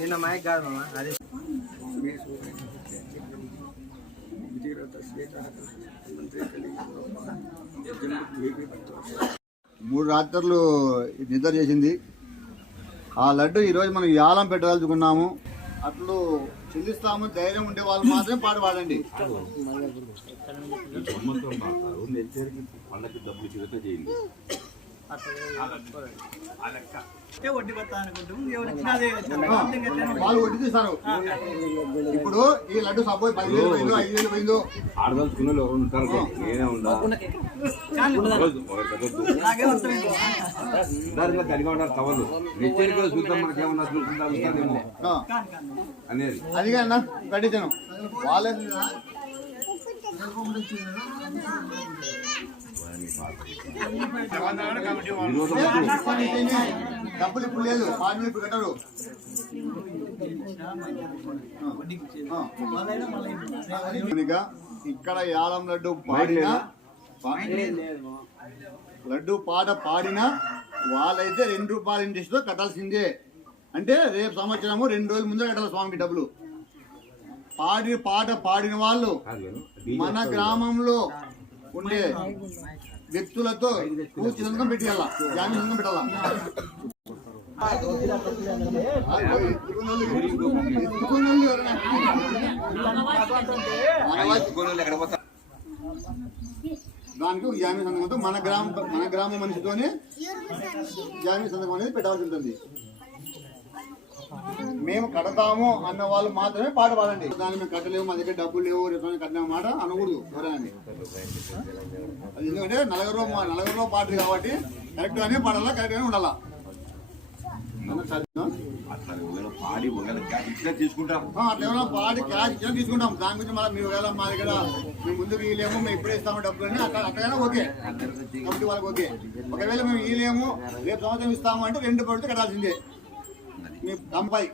నిన్న మైక్ కాదు మామ, అదే మూడు రాత్రులు నిద్ర చేసింది ఆ లడ్డు. ఈరోజు మనం యాలం పెట్టదలుచుకున్నాము. అట్లు చెల్లిస్తాము ధైర్యం ఉండే వాళ్ళు మాత్రమే పాట పాడండి. వాళ్ళు వడ్డీ తీస్తారు. ఇప్పుడు ఈ లడ్డు సపోజ్ 10,000 పోయిందో 5,000 పోయిందో అది అన్న కట్టించాను వాళ్ళ డబ్బులు ఇప్పుడు లేదు, పాలు ఇప్పుడు కట్టరు. ఇక్కడ యాలం లడ్డు పాట పాడినా వాళ్ళైతే 2 రూపాయల ఇంట్రెస్ట్ తో కట్టాల్సిందే. అంటే రేపు సంవత్సరము 2 రోజుల ముందే కట్టాలి స్వామికి డబ్బులు. పాట పాడిన వాళ్ళు మన గ్రామంలో ఉండే వ్యక్తులతో పూర్తి సంతకం పెట్టాల, జామీన్ సంతకం పెట్టాలా. దానికి జామీన్ సంతకంతో మన గ్రామ మనిషితోనే జామీన్ సంతకం అనేది పెట్టాల్సి ఉంటుంది. మేము కడతాము అన్న వాళ్ళు మాత్రమే పాట పాడండి. దాన్ని మేము కట్టలేము, మా దగ్గర డబ్బులు లేవు, రేపు కట్టిన మాట అనకూడదు ఎవరైనా. అది ఎందుకంటే నలుగురులో పాట కాబట్టి కరెక్ట్ గానే పాడాలా, కరెక్ట్ గానే ఉండాలా. అట్లా తీసుకుంటాం, పాడి క్యాష్ ఇచ్చినా తీసుకుంటాం. దాని గురించి మళ్ళీ మీరు ఒకవేళ మా దగ్గర మేము ముందుకు ఇవ్వలేము, మేము ఇప్పుడే ఇస్తాము డబ్బులు అని అట్లయినా ఓకే, కాబట్టి వాళ్ళకి ఓకే. ఒకవేళ మేము ఇవ్వలేము, రేపు సంవత్సరం ఇస్తాము అంటే 2 పడితే కట్టాల్సిందే. మీ అమ్మాయి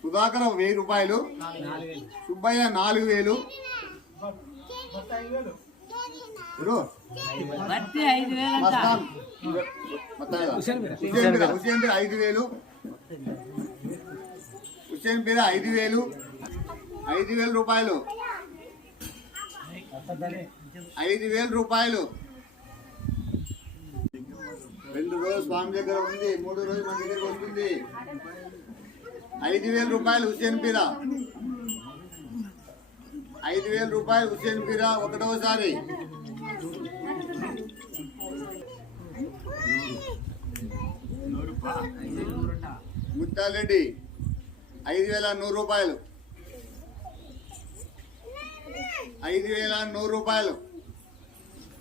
సుధాకర్ 1000 రూపాయలు, సుబ్బయ్య 4000, హుసేన్ పేద 5,000 రూపాయలు, 5,000 రూపాయలు. 2 రోజులు స్వామి దగ్గర ఉంది, 3 రోజులు మన దగ్గరకు వస్తుంది. 5,000 రూపాయలు హుసేన్ పీరా, 5,000 రూపాయలు హుసేన్ పీరా ఒకటోసారి. ముత్తాలరెడ్డి 5,100 రూపాయలు, 5,100 రూపాయలు.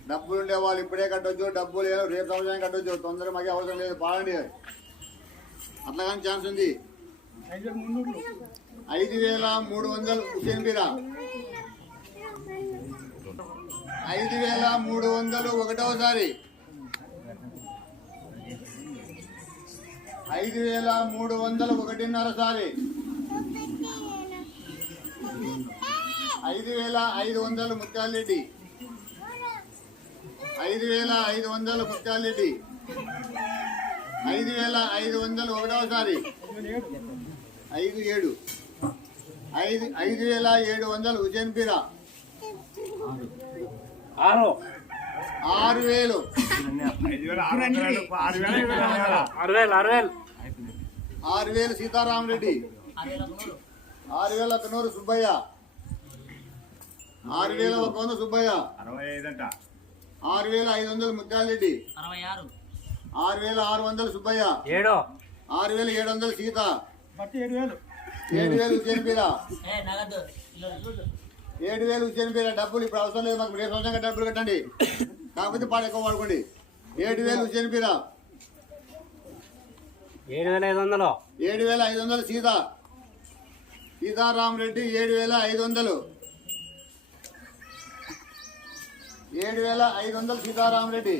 డబ్బులు ఉండే వాళ్ళు ఇప్పుడే కట్టొచ్చు, డబ్బులు లేదు రేపు సంవత్సరం కట్టొచ్చు, తొందర మాకే అవసరం లేదు, పాడండి. అట్లా కానీ ఛాన్స్ ఉంది. 5,300 హుసేన్ పీరా, 5,300 ఒకటోసారి, 5,300 ఒకటిన్నర సారి, 5,500 ముత్యాలరెడ్డి, 5,500 ముత్యాలరెడ్డి, 5,500 ఒకటోసారి, 5,700, 5,700 హుసేన్ పీరా, 6,000, 6,000 సీతారామరెడ్డి, 6,100 సుబ్బయ్య, 6,100 సుబ్బయ్య, 6,500 ముత్యాలరెడ్డి, 6,600 సుబ్బయ్య, 6,700 సీత, 7,000 హుసేన్ పీరా, 7,000 హుసేన్ పీరా. డబ్బులు ఇప్పుడు అవసరం లేదు మాకు, రేపు సంవత్సరంగా డబ్బులు కట్టండి, కాకపోతే పాట ఎక్కువ వాడుకోండి. 7,000 హుసేన్ పీరా, 7,500 సీత, సీతారామరెడ్డి 7,500, 7,500 సీతారామరెడ్డి,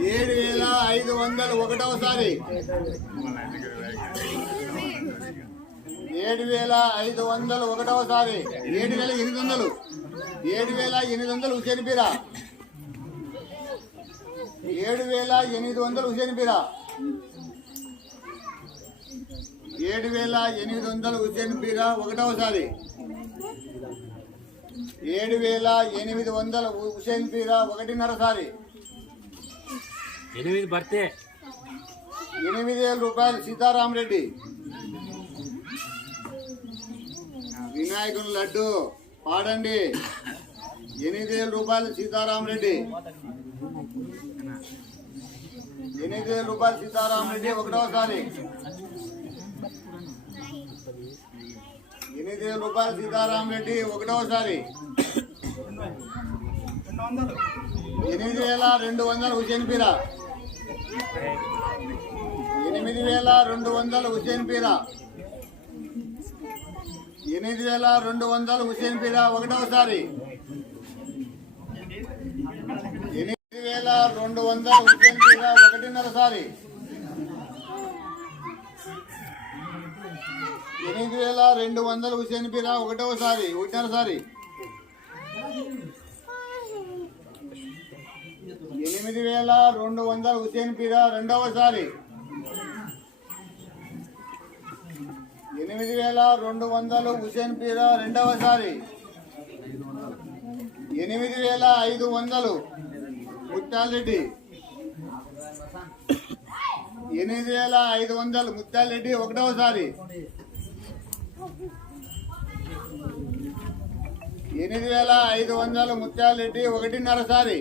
7,500 ఒకటోసారి, 7,500 ఒకటవసారి 7,800 7,800 హుసేన్ పీరా 7,800 హుసేన్ పీరా 7,800 హుసేన్ పీరా ఒకటవసారి 7,800 హుసేన్ పీరా ఒకటిన్నరసారి 8 పడితే 8,000 రూపాయలు సీతారామరెడ్డి వినాయకుని లడ్డు పాడండి 8,000 రూపాయలు సీతారామరెడ్డి 8,000 రూపాయలు సీతారామరెడ్డి ఒకటవసారి 8,000 రూపాయలు సీతారామరెడ్డి ఒకటవసారి 8,200 హుసేన్ పీరా 8,200 హుసేన్ పీరా 8,200 హుసేన్ పీరా ఒకటవసారి 8,200 హుసేన్ పీరా ఒకటిన్నరసారి 8,200 హుసేన్ పీరా ఒకటవసారి ఒకటిన్నరసారి 8,200 హుసేన్ పీరా రెండవసారి 8,200 హుసేన్ పీరా రెండవసారి 8,500 ముత్యాలరెడ్డి 8,500 ముత్యాలరెడ్డి ఒకటవసారి 8,500 ముత్యాలరెడ్డి ఒకటిన్నరసారి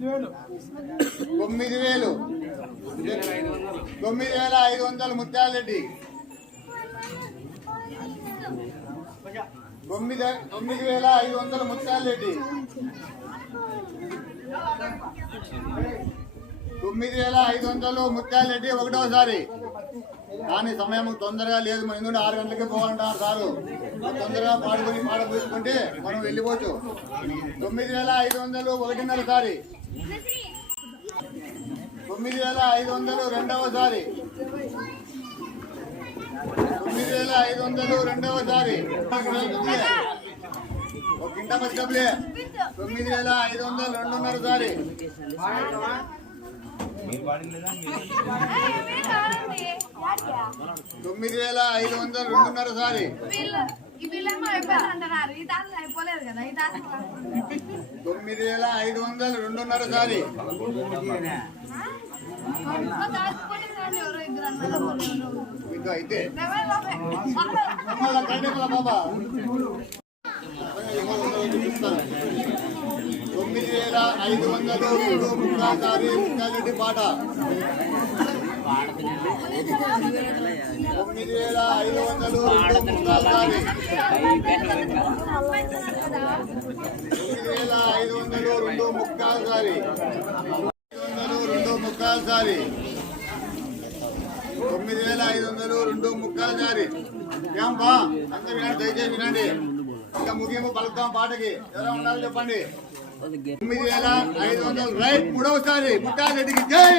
9,000 9,500 ముత్యాలరెడ్డి 9,500 ముత్యాలరెడ్డి 9,500 ముత్యాలరెడ్డి ఒకటోసారి. కానీ సమయం తొందరగా లేదు, మన ఎందుకంటే 6 గంటలకే పోవాలంటారు సారు. తొందరగా పాడుకొని పాట పూసుకుంటే మనం వెళ్ళిపోవచ్చు. 9,500 ఒకటిన్నరసారి 9,500 రెండవసారి 9,500 రెండవసారి ఒక గింట పచ్చబులే 9,500 రెండున్నరసారి 9,500 రెండున్నరసారి 9,500 రెండున్నరసారి ఇంకా అయితే బాబా 9,500 ముక్కాసారి ముక్కారెడ్డి పాట 9,500 ముక్కాసారి 9,500 రెండు ముక్కాసారి 2 ముక్కాసారి 9,500 2 ముక్కాసారి. ఏం బా అందరూ వినండి, దయచేసి వినండి. ఇంకా ముగింపు పలుకుతాం పాటకి. ఎవరైనా ఉండాలి చెప్పండి. 9,500 రైట్ మూడవసారి ముక్కారెడ్డికి జై.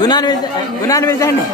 గుణాన్ని పిలిచండి.